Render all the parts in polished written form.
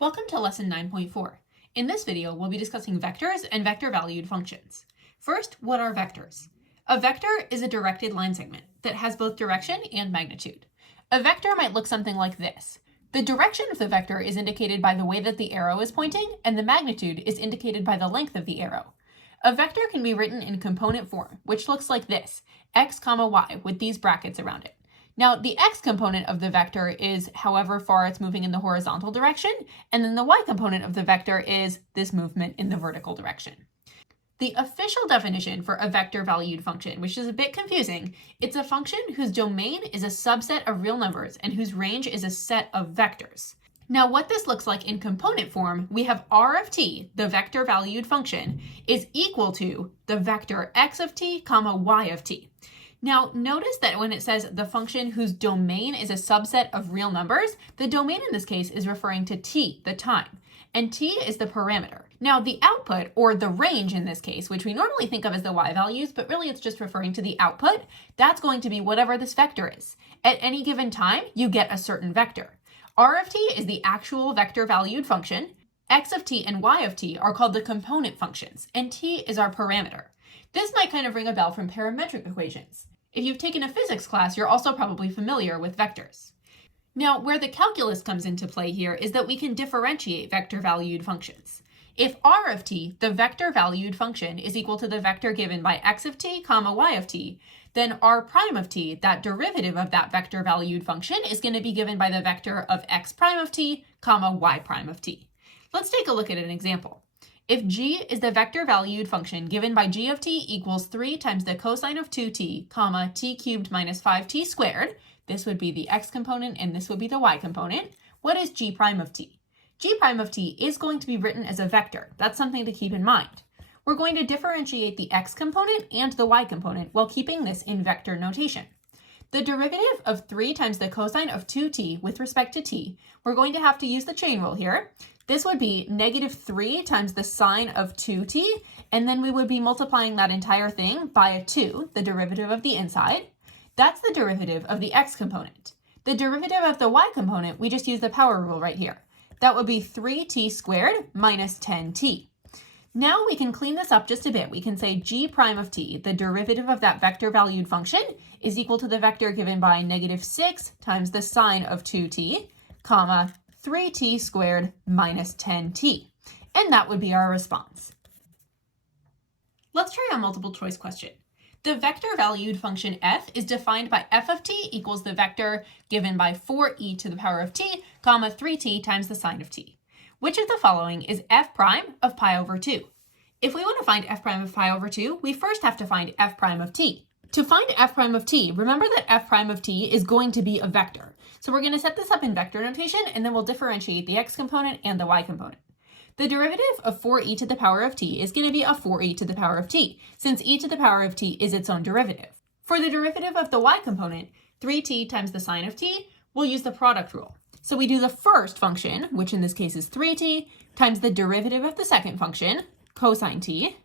Welcome to lesson 9.4. In this video, we'll be discussing vectors and vector-valued functions. First, what are vectors? A vector is a directed line segment that has both direction and magnitude. A vector might look something like this. The direction of the vector is indicated by the way that the arrow is pointing, and the magnitude is indicated by the length of the arrow. A vector can be written in component form, which looks like this, x, y, with these brackets around it. Now, the x component of the vector is however far it's moving in the horizontal direction, and then the y component of the vector is this movement in the vertical direction. The official definition for a vector-valued function, which is a bit confusing, it's a function whose domain is a subset of real numbers and whose range is a set of vectors. Now, what this looks like in component form, we have r of t, the vector-valued function, is equal to the vector x of t, y of t. Now, notice that when it says the function whose domain is a subset of real numbers, the domain in this case is referring to t, the time, and t is the parameter. Now, the output, or the range in this case, which we normally think of as the y values, but really it's just referring to the output, that's going to be whatever this vector is. At any given time, you get a certain vector. R of t is the actual vector-valued function, x of t and y of t are called the component functions, and t is our parameter. This might kind of ring a bell from parametric equations. If you've taken a physics class, you're also probably familiar with vectors. Now, where the calculus comes into play here is that we can differentiate vector-valued functions. If r of t, the vector-valued function, is equal to the vector given by x of t, y of t, then r prime of t, that derivative of that vector-valued function, is going to be given by the vector of x prime of t, y prime of t. Let's take a look at an example. If g is the vector-valued function given by g of t equals 3 times the cosine of 2t, t cubed minus 5t squared, this would be the x component and this would be the y component, what is g prime of t? G prime of t is going to be written as a vector. That's something to keep in mind. We're going to differentiate the x component and the y component while keeping this in vector notation. The derivative of 3 times the cosine of 2t with respect to t, we're going to have to use the chain rule here. This would be negative 3 times the sine of 2t, and then we would be multiplying that entire thing by a 2, the derivative of the inside. That's the derivative of the x component. The derivative of the y component, we just use the power rule right here. That would be 3t squared minus 10t. Now we can clean this up just a bit. We can say g prime of t, the derivative of that vector-valued function, is equal to the vector given by negative 6 times the sine of 2t, 3t squared minus 10t. And that would be our response. Let's try a multiple choice question. The vector-valued function f is defined by f of t equals the vector given by 4e to the power of t, 3t times the sine of t. Which of the following is f prime of pi over 2? If we want to find f prime of pi over 2, we first have to find f prime of t. To find f prime of t, remember that f prime of t is going to be a vector. So we're going to set this up in vector notation, and then we'll differentiate the x component and the y component. The derivative of 4e to the power of t is going to be a 4e to the power of t, since e to the power of t is its own derivative. For the derivative of the y component, 3t times the sine of t, we'll use the product rule. So we do the first function, which in this case is 3t, times the derivative of the second function, cosine t,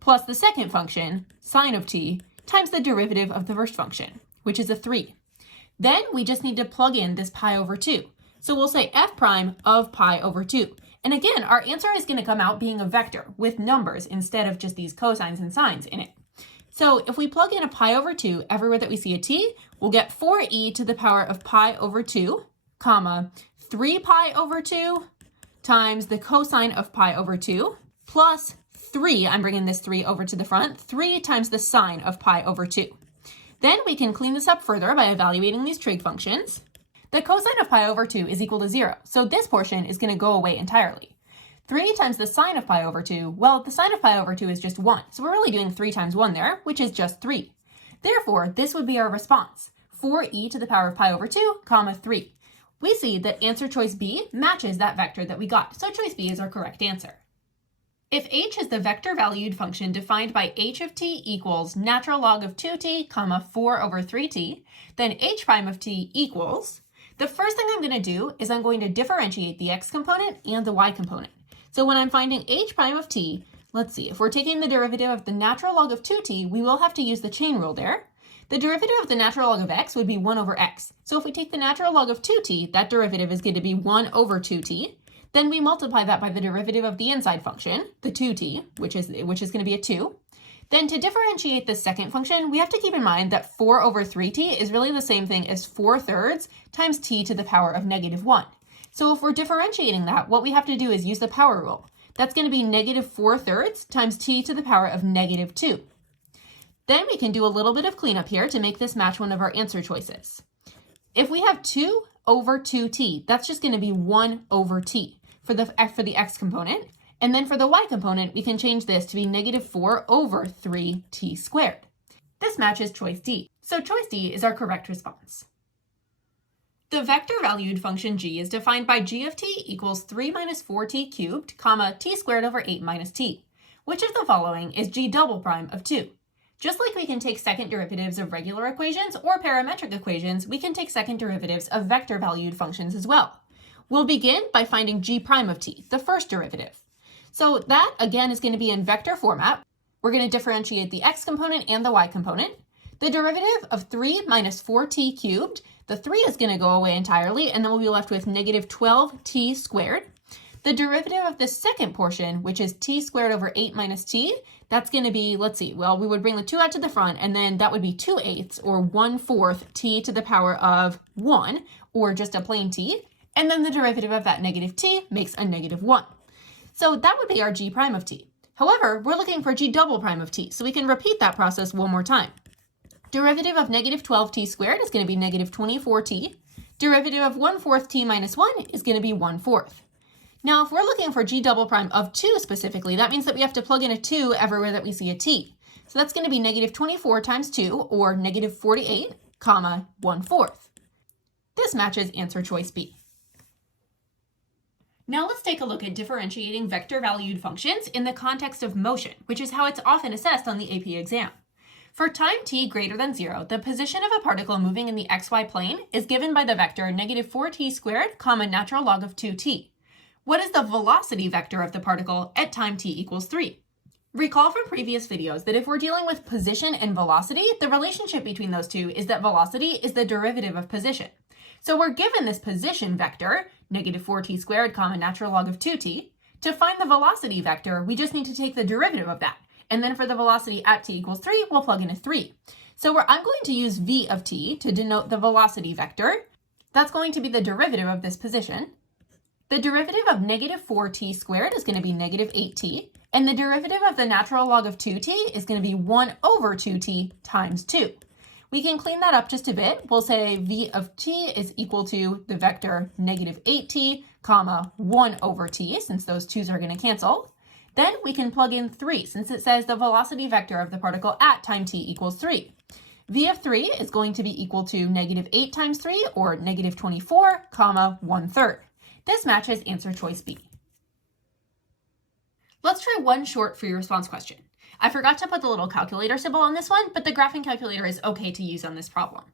plus the second function, sine of t, times the derivative of the first function, which is a 3. Then we just need to plug in this pi over 2. So we'll say f prime of pi over 2. And again, our answer is going to come out being a vector with numbers instead of just these cosines and sines in it. So if we plug in a pi over 2 everywhere that we see a t, we'll get 4e to the power of pi over 2, 3 pi over 2 times the cosine of pi over 2 plus 3, I'm bringing this 3 over to the front, 3 times the sine of pi over 2. Then we can clean this up further by evaluating these trig functions. The cosine of pi over 2 is equal to 0, so this portion is going to go away entirely. 3 times the sine of pi over 2, well, the sine of pi over 2 is just 1, so we're really doing 3 times 1 there, which is just 3. Therefore, this would be our response, 4e to the power of pi over 2, 3. We see that answer choice B matches that vector that we got, so choice B is our correct answer. If h is the vector-valued function defined by h of t equals natural log of 2t, 4 over 3t, then h prime of t equals, the first thing I'm going to do is I'm going to differentiate the x component and the y component. So when I'm finding h prime of t, let's see, if we're taking the derivative of the natural log of 2t, we will have to use the chain rule there. The derivative of the natural log of x would be 1 over x. So if we take the natural log of 2t, that derivative is going to be 1 over 2t. Then we multiply that by the derivative of the inside function, the 2t, which is going to be a 2. Then to differentiate the second function, we have to keep in mind that 4 over 3t is really the same thing as 4/3 times t to the power of -1. So if we're differentiating that, what we have to do is use the power rule. That's going to be -4/3 times t to the power of -2. Then we can do a little bit of cleanup here to make this match one of our answer choices. If we have 2 over 2t, that's just going to be 1 over t for the x component. And then for the y component, we can change this to be -4 over 3t squared. This matches choice D. So choice D is our correct response. The vector-valued function g is defined by g of t equals 3 minus 4t cubed, comma, t squared over 8 minus t. Which of the following is g double prime of 2? Just like we can take second derivatives of regular equations or parametric equations, we can take second derivatives of vector-valued functions as well. We'll begin by finding g prime of t, the first derivative. So that, again, is going to be in vector format. We're going to differentiate the x component and the y component. The derivative of 3 minus 4t cubed, the 3 is going to go away entirely, and then we'll be left with -12t squared. The derivative of the second portion, which is t squared over 8 minus t, that's going to be, let's see, well, we would bring the 2 out to the front, and then that would be 2/8 or 1/4 t to the power of 1, or just a plain t. And then the derivative of that -t makes a -1. So that would be our g prime of t. However, we're looking for g double prime of t, so we can repeat that process one more time. Derivative of -12t squared is going to be -24t. Derivative of 1/4 t minus 1 is going to be 1/4. Now, if we're looking for g double prime of 2 specifically, that means that we have to plug in a 2 everywhere that we see a t. So that's going to be -24 times 2, or -48, comma, 1/4. This matches answer choice B. Now let's take a look at differentiating vector-valued functions in the context of motion, which is how it's often assessed on the AP exam. For time t greater than 0, the position of a particle moving in the xy plane is given by the vector -4t squared, comma, natural log of 2t. What is the velocity vector of the particle at time t equals 3? Recall from previous videos that if we're dealing with position and velocity, the relationship between those two is that velocity is the derivative of position. So we're given this position vector, -4t squared, comma, natural log of 2t. To find the velocity vector, we just need to take the derivative of that. And then for the velocity at t equals 3, we'll plug in a 3. So I'm going to use v of t to denote the velocity vector. That's going to be the derivative of this position. The derivative of -4t squared is going to be -8t. And the derivative of the natural log of 2t is going to be 1 over 2t times 2. We can clean that up just a bit. We'll say v of t is equal to the vector -8t, comma, 1 over t, since those 2's are going to cancel. Then we can plug in 3, since it says the velocity vector of the particle at time t equals 3. V of 3 is going to be equal to -8 times 3, or -24, comma, 1/3. This matches answer choice B. Let's try one short free response question. I forgot to put the little calculator symbol on this one, but the graphing calculator is okay to use on this problem.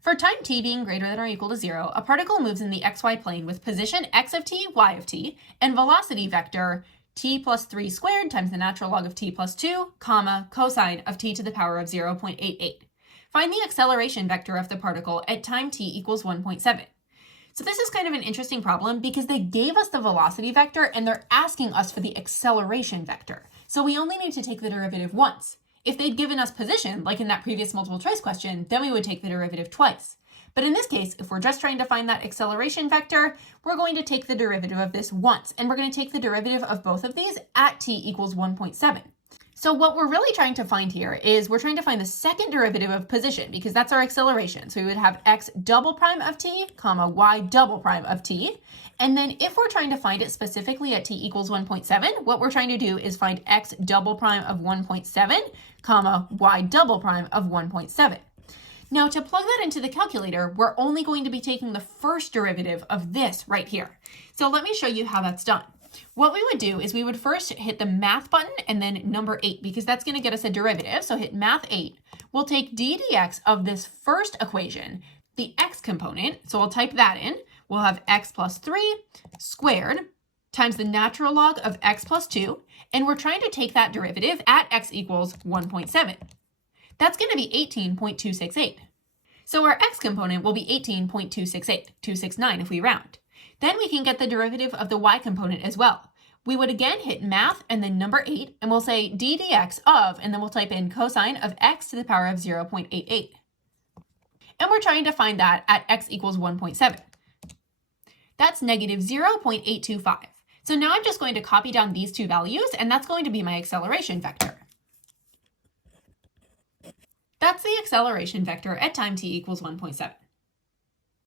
For time t being greater than or equal to 0, a particle moves in the xy plane with position x of t, y of t, and velocity vector t plus 3 squared times the natural log of t plus 2, comma, cosine of t to the power of 0.88. Find the acceleration vector of the particle at time t equals 1.7. So this is kind of an interesting problem because they gave us the velocity vector and they're asking us for the acceleration vector. So we only need to take the derivative once. If they'd given us position, like in that previous multiple choice question, then we would take the derivative twice. But in this case, if we're just trying to find that acceleration vector, we're going to take the derivative of this once, and we're going to take the derivative of both of these at t equals 1.7. So what we're really trying to find here is we're trying to find the second derivative of position because that's our acceleration. So we would have x double prime of t, comma, y double prime of t. And then if we're trying to find it specifically at t equals 1.7, what we're trying to do is find x double prime of 1.7, comma, y double prime of 1.7. Now to plug that into the calculator, we're only going to be taking the first derivative of this right here. So let me show you how that's done. What we would do is we would first hit the math button and then number 8 because that's going to get us a derivative. So hit math 8. We'll take d dx of this first equation, the x component. So I'll type that in. We'll have x plus 3 squared times the natural log of x plus 2. And we're trying to take that derivative at x equals 1.7. That's going to be 18.268. So our x component will be 18.268, 269 if we round. Then we can get the derivative of the y component as well. We would again hit math and then number 8, and we'll say d dx of, and then we'll type in cosine of x to the power of 0.88. And we're trying to find that at x equals 1.7. That's negative 0.825. So now I'm just going to copy down these two values, and that's going to be my acceleration vector. That's the acceleration vector at time t equals 1.7.